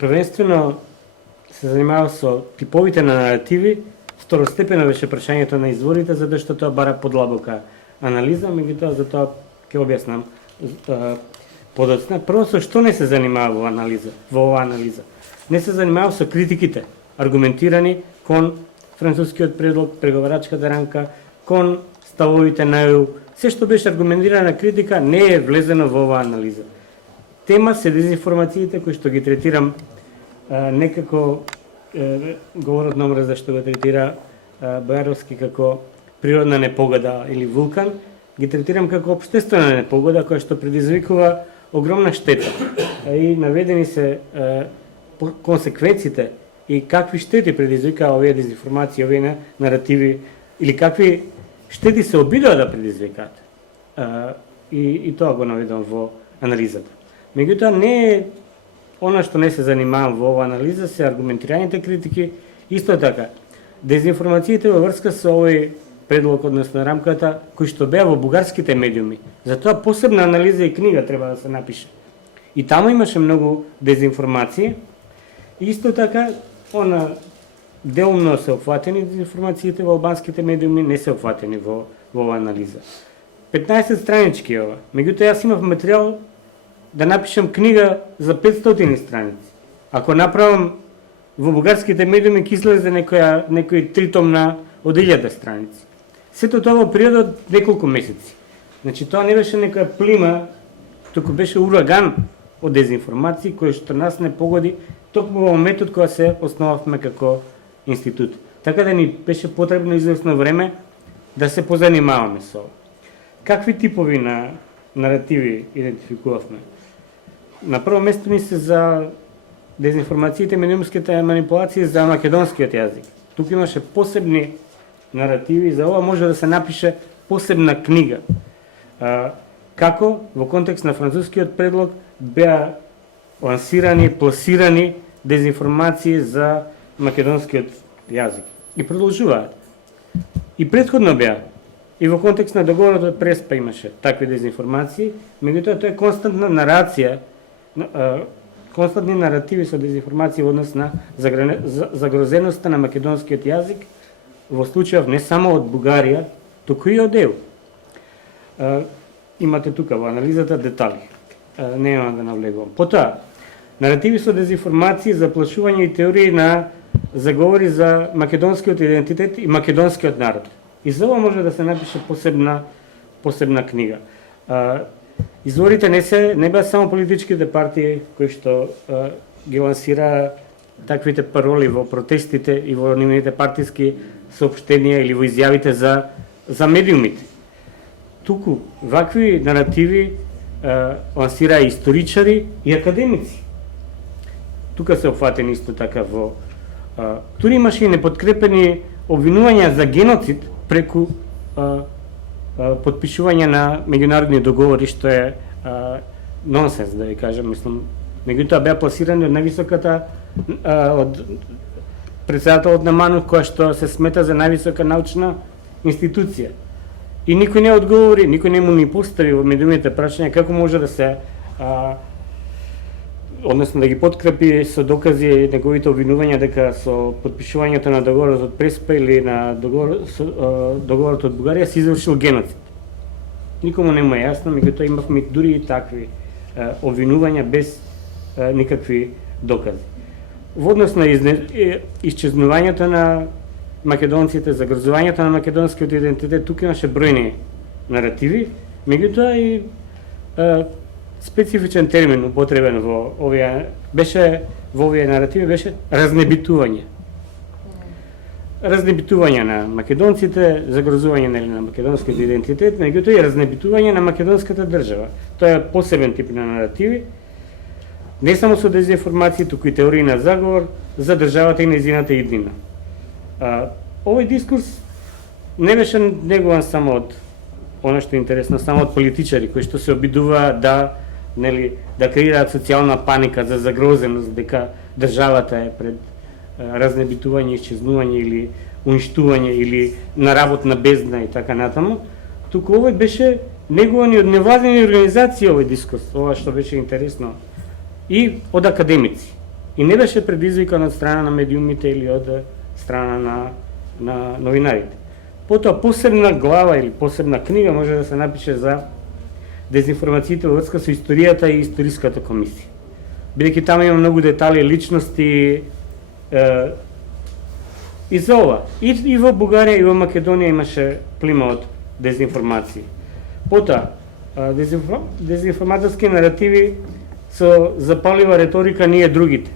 првенствено се занимавал со типовите на наративи, второстепено беше прашањето на изворите, затоа што тоа бара подлабока анализа, меѓутоа за тоа ќе објаснам подоцна. Прво, со што не се занимава во оваа анализа? Не се занимава со критиките, аргументирани кон францускиот предлог, преговарачката рамка, кон ставовите на ЕУ. Се што беше аргументирана критика не е влезено во оваа анализа. Тема се дезинформациите кои што ги третирам некако говорот на омраза што го третира Бојаровски како природна непогода или вулкан, ги третирам како општествена непогода која што предизвикува огромна штета. И наведени се консеквенците и какви штети предизвика овие дезинформации, овие наративи, или какви штети се обидува да предизвикаат. И тоа го наведам во анализата. Меѓутоа, не е она што не се занимавам во оваа анализа, се аргументираните критики. Исто така, дезинформациите во врска со овој предлог, односно рамката, кој што беа во бугарските медиуми. Затоа посебна анализа и книга треба да се напише. И таму имаше многу дезинформации. Исто така, делумно се опфатени дезинформациите во албанските медиуми, не се опфатени во оваа анализа. 15 странички ова. Меѓутоа, јас имав материјал да напишам книга за 500 страници. Ако направам во бугарските медиуми, ќе излезе некој 3 томна од 1000 страници. Сето тоа во период од неколку месеци. Значи, тоа не беше некоја плима, туку беше ураган од дезинформации, кој што нас не погоди токму во моментот кога се основавме како институт. Така да ни беше потребно известно време да се позанимаваме со ова. Какви типови на наративи идентификувавме? На прво место ни се за дезинформациите, медиумските манипулации за македонскиот јазик. Тук имаше посебни наративи, за ова може да се напише посебна книга. Како во контекст на францускиот предлог беа лансирани, пласирани дезинформации за македонскиот јазик. И продолжуваат. И претходно беа. И во контекст на договорот од Преспа имаше такви дезинформации, меѓутоа тоа е константна нарација, константни наративи со дезинформации во однос на загрозеноста на македонскиот јазик, во случајов не само од Бугарија, туку и од ЕУ. Имате тука во анализата детали. Нема да навлегувам. Потоа, наративи со дезинформации, заплашување и теории на заговори за македонскиот идентитет и македонскиот народ. И за ова може да се напише посебна книга. Изворите не беа само политичките партии кои што ги лансира таквите пароли во протестите и во нивните партиски соопштенија или во изјавите за медиумите. Туку вакви наративи лансираа историчари и академици. Тука се опфатени исто така во тури имаше и непоткрепени обвинувања за геноцид преку подпишување на меѓународни договори, што е нонсенс, да ви кажам, мислам. Меѓутоа беа пласирани од највисоката од председателот на МАНУ, која што се смета за највисока научна институција. И никој не одговори, никој не му ни постави во медиумите прашања како може да се односно да ги подкрепи со докази неговите обвинувања дека со подпишувањето на договорот од Преспа или на договорот од Бугарија се извршил геноцид. Никому не му е јасно, меѓутоа имавме дури и такви обвинувања без никакви докази. Во однос на исчезнувањето на македонците, загрозувањето на македонскиот идентитет, тука имаше бројни наративи, меѓутоа и специфичен термин употребен во овие наративи беше разнебитување. Разнебитување на македонците, загрозување на македонскиот идентитет, меѓутоа и разнебитување на македонската држава. Тоа е посебен тип на наративи, не само со дезинформации, туку и теории на заговор за државата и нејзината иднина. Овој дискурс не беше негуван само од она што е интересно, само од политичари кои што се обидуваат да креираат социјална паника за загрозеност дека државата е пред разнебитување, исчезнување или уништување или на работна бездна и така натаму. Туку овој беше негуван и од невладени организации овој дискурс, ова што беше интересно, и од академици. и не беше предизвикан од страна на медиумите или од страна на новинарите. Потоа посебна глава или посебна книга може да се напише за дезинформациите во врска со историјата и историската комисија. Бидејќи таму има многу детали, личности и за ова. И во Бугарија и во Македонија имаше плима од дезинформации. Потоа, дезинформаторски наративи со запалива риторика ние другите.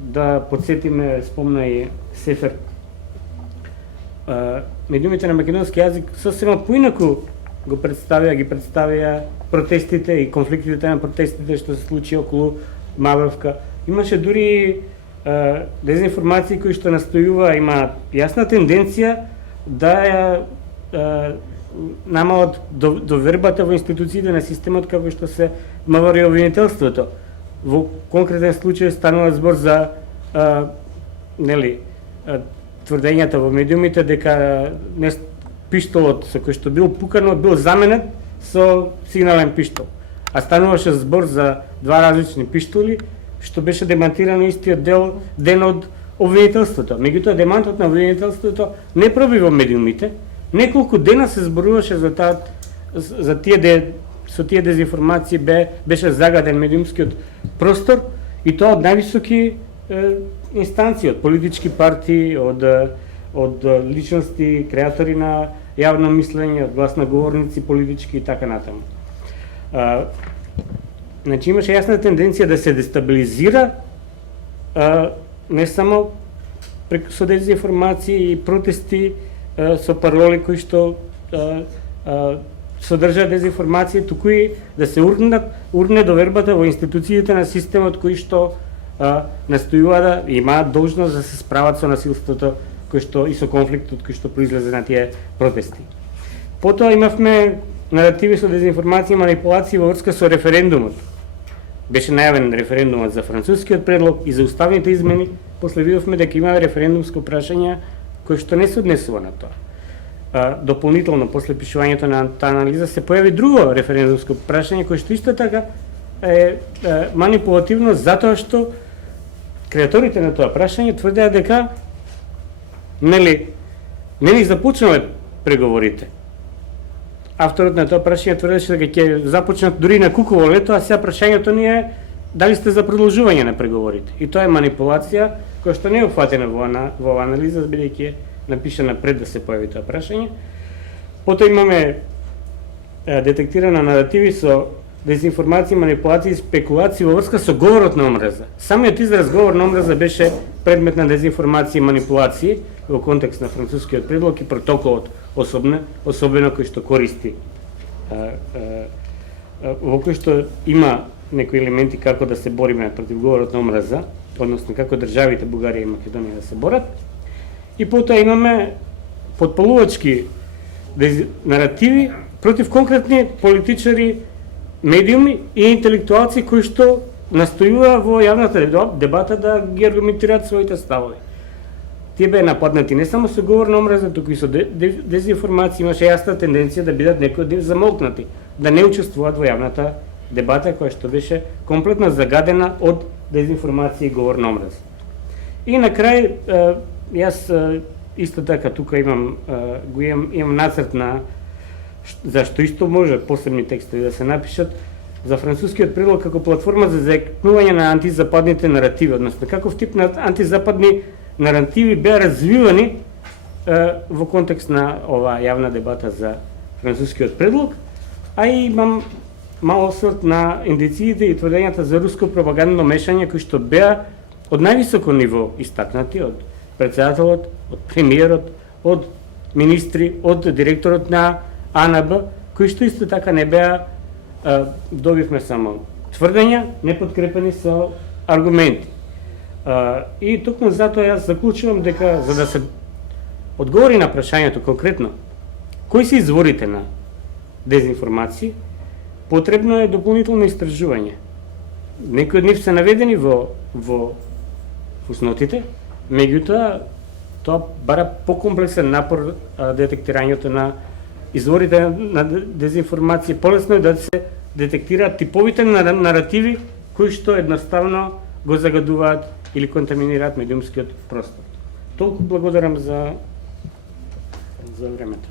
Да подсетиме, спомна и Сефер. Медиумите на македонски јазик сосема поинаку ги представија протестите и конфликтите на протестите што се случи околу Мавровка. Имаше дури дезинформации кои што настојува, има јасна тенденција да ја намалат довербата во институциите на системот како што се говори обвинителството. Во конкретен случај станува збор за тврдењата во медиумите дека пиштолот со кој што бил пукано бил заменет со сигнален пиштол. А стануваше збор за два различни пиштоли, што беше демантирано истиот ден од обвинителството. Меѓутоа, демантот на обвинителството не проби во медиумите. Неколку дена се зборуваше за тие дезинформации, беше загаден медиумскиот простор, и тоа од највисоки инстанции, од политички партии, од личности, креатори на јавно мислење, од гласноговорници, политички и така натаму. Значи имаше јасна тенденција да се дестабилизира не само со дезинформации и протести со пароли кои што содржаат дезинформација, туку и да се урне довербата во институциите на системот кои што настојува да имаат должност да се справат со насилството кој што и со конфликтот кој што произлезе на тие протести. Потоа имавме наративи со дезинформација и манипулации во врска со референдумот. Беше најавен референдумот за францускиот предлог и за уставните измени, после видовме дека има референдумско прашање кој што не се однесува на тоа. Дополнително, после пишувањето на таа анализа, се појави друго референдумско прашање кој што исто така е манипулативно, затоа што креаторите на тоа прашање тврдеа дека нели започнале преговорите. Авторот на тоа прашање тврдеше дека ќе започнат дури на куково лето, а сега прашањето ни е дали сте за продолжување на преговорите. И тоа е манипулација која што не е опфатена во анализа, бидејќи е напишана пред да се појави тоа прашање. Потоа имаме детектирана наративи со дезинформации, манипулации и спекулации во врска со говорот на омраза. Самиот израз говор на омраза беше предмет на дезинформации и манипулации во контекст на францускиот предлог и протоколот особено кој што користи во кој што има некои елементи како да се бориме против говорот на омраза, односно како државите Бугарија и Македонија да се борат. И потоа имаме потполувачки наративи против конкретни политичари, медиуми и интелектуалци кои што настојува во јавната дебата да ги аргументираат своите ставови. Тие беа нападнати не само со говор на омраза, туку и со дезинформација. Имаше јасна тенденција да бидат некои од нив замолкнати, да не учествуваат во јавната дебата која што беше комплетно загадена од дезинформација и говор на омраза. И на крај, јас исто така тука имам нацрт на зашто исто може посебни текстови да се напишат за францускиот предлог како платформа за заекнување на антизападните наративи, односно каков тип на антизападни наративи беа развивани во контекст на оваа јавна дебата за францускиот предлог, а и имам мал осврт на индициите и тврдењата за руско пропагандно мешање кои што беа од највисоко ниво истакнати од председателот, од премиерот, од министри, од директорот на АНБ, кои што исто така не беа, добивме само тврдења, не подкрепени со аргументи. И токму затоа јас заклучувам дека за да се одговори на прашањето конкретно кои се изворите на дезинформации, потребно е дополнително истражување. Некои од нив се наведени во фуснотите, меѓутоа тоа бара покомплексен напор детектирањето на изворите на дезинформација. Полесно е да се детектираат типовите наративи кои што едноставно го загадуваат или контаминираат медиумскиот простор. Толку благодарам за времето.